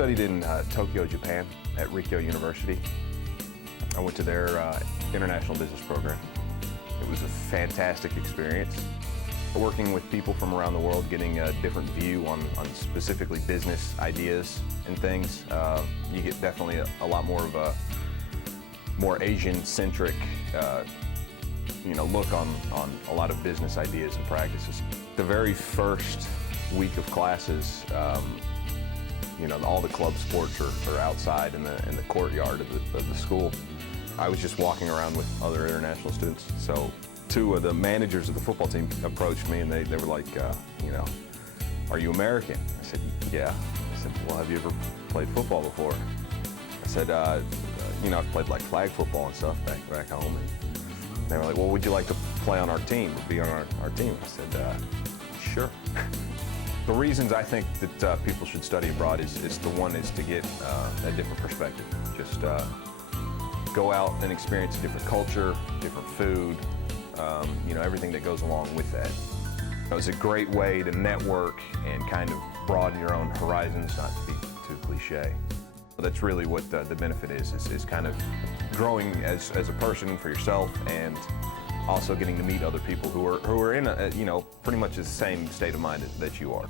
studied in Tokyo, Japan at Rikyo University. I went to their international business program. It was a fantastic experience. Working with people from around the world, getting a different view on specifically business ideas and things. You get definitely a lot more of a more Asian-centric look on a lot of business ideas and practices. The very first week of classes, all the club sports are outside in the courtyard of the school. I was just walking around with other international students. So two of the managers of the football team approached me and they were like, are you American? I said, yeah. I said, well, have you ever played football before? I said, I've played like flag football and stuff back home. And they were like, well, would you like to play on our team, or be on our team? I said, sure. The reasons I think that people should study abroad is to get a different perspective. Just go out and experience a different culture, different food, everything that goes along with that. It's a great way to network and kind of broaden your own horizons, not to be too cliche. But that's really what the benefit is kind of growing as a person for yourself, and also getting to meet other people who are in pretty much the same state of mind that you are.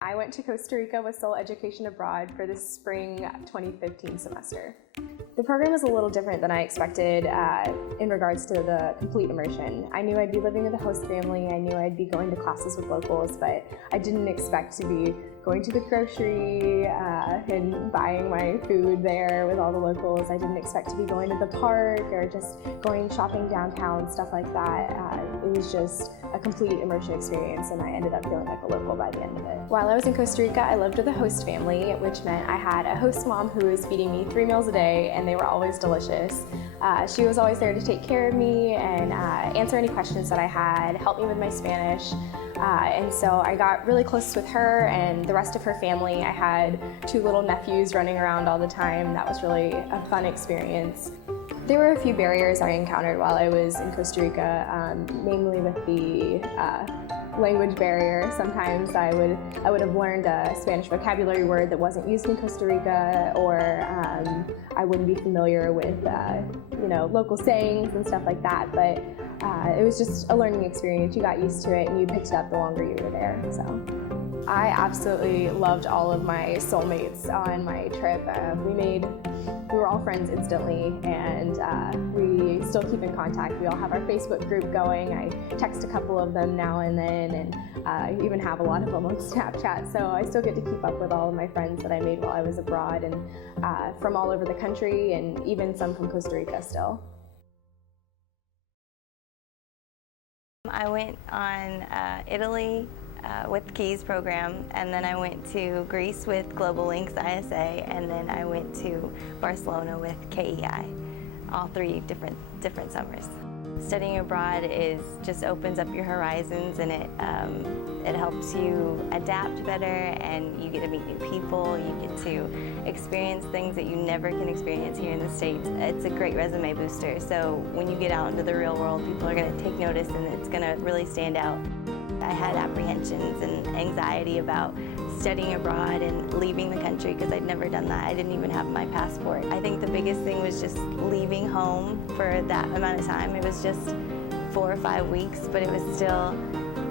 I went to Costa Rica with Soul Education Abroad for the spring 2015 semester. The program was a little different than I expected in regards to the complete immersion. I knew I'd be living with a host family, I knew I'd be going to classes with locals, but I didn't expect to be going to the grocery and buying my food there with all the locals. I didn't expect to be going to the park or just going shopping downtown, stuff like that. It was just a complete immersion experience, and I ended up feeling like a local by the end of it. While I was in Costa Rica, I lived with a host family, which meant I had a host mom who was feeding me 3 meals a day, and they were always delicious. She was always there to take care of me and answer any questions that I had, help me with my Spanish. And so I got really close with her and the rest of her family. I had 2 little nephews running around all the time. That was really a fun experience. There were a few barriers I encountered while I was in Costa Rica, mainly with the language barrier. Sometimes I would have learned a Spanish vocabulary word that wasn't used in Costa Rica, or I wouldn't be familiar with local sayings and stuff like that. But it was just a learning experience. You got used to it and you picked it up the longer you were there. So I absolutely loved all of my soulmates on my trip. We were all friends instantly, and we still keep in contact. We all have our Facebook group going. I text a couple of them now and then, and I even have a lot of them on Snapchat. So I still get to keep up with all of my friends that I made while I was abroad, and from all over the country, and even some from Costa Rica still. I went on Italy with the KEYS program, and then I went to Greece with Global Links ISA, and then I went to Barcelona with KEI, all 3 different summers. Studying abroad just opens up your horizons, and it helps you adapt better, and you get to meet new people, you get to experience things that you never can experience here in the States. It's a great resume booster, so when you get out into the real world, people are going to take notice and it's going to really stand out. I had apprehensions and anxiety about studying abroad and leaving the country because I'd never done that. I didn't even have my passport. I think the biggest thing was just leaving home for that amount of time. It was just 4 or 5 weeks, but it was still,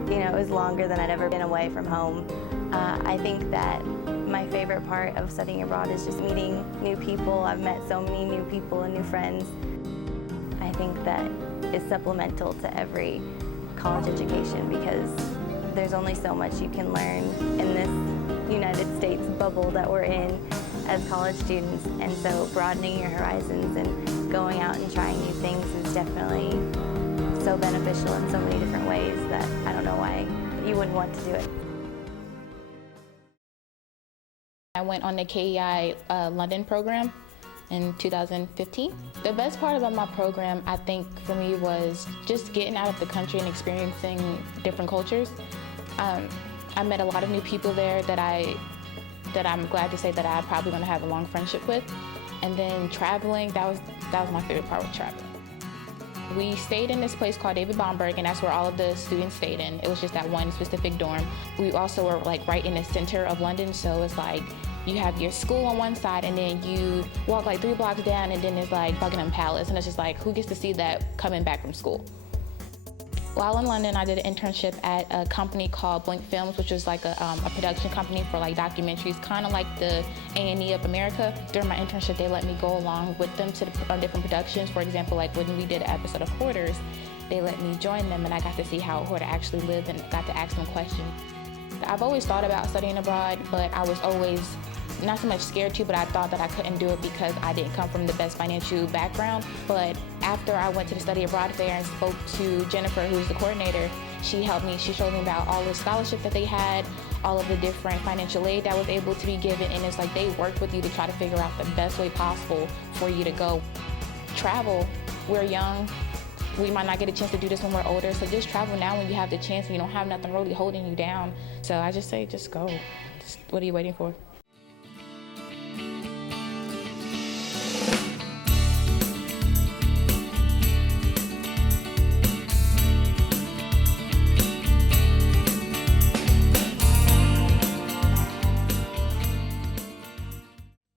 it was longer than I'd ever been away from home. I think that my favorite part of studying abroad is just meeting new people. I've met so many new people and new friends. I think that is supplemental to every college education, because there's only so much you can learn in this United States bubble that we're in as college students, and so broadening your horizons and going out and trying new things is definitely so beneficial in so many different ways that I don't know why you wouldn't want to do it. I went on the KEI London program in 2015. The best part about my program, I think, for me was just getting out of the country and experiencing different cultures. I met a lot of new people there that I'm glad to say that I'm probably going to have a long friendship with. And then traveling, that was my favorite part with traveling. We stayed in this place called David Baumberg, and that's where all of the students stayed in. It was just that one specific dorm. We also were like right in the center of London, so it's like you have your school on one side, and then you walk like 3 blocks down, and then there's like Buckingham Palace, and it's just like, who gets to see that coming back from school? While in London, I did an internship at a company called Blink Films, which was like a production company for like documentaries, kind of like the A&E of America. During my internship, they let me go along with them to different productions. For example, like when we did an episode of Hoarders, they let me join them, and I got to see how a hoarder actually lived and got to ask them questions. I've always thought about studying abroad, but I was always not so much scared to, but I thought that I couldn't do it because I didn't come from the best financial background. But after I went to the Study Abroad fair and spoke to Jennifer, who's the coordinator, she helped me. She showed me about all the scholarship that they had, all of the different financial aid that was able to be given, and it's like they worked with you to try to figure out the best way possible for you to go. Travel, we're young. We might not get a chance to do this when we're older, so just travel now when you have the chance and you don't have nothing really holding you down. So I just say, just go. What are you waiting for?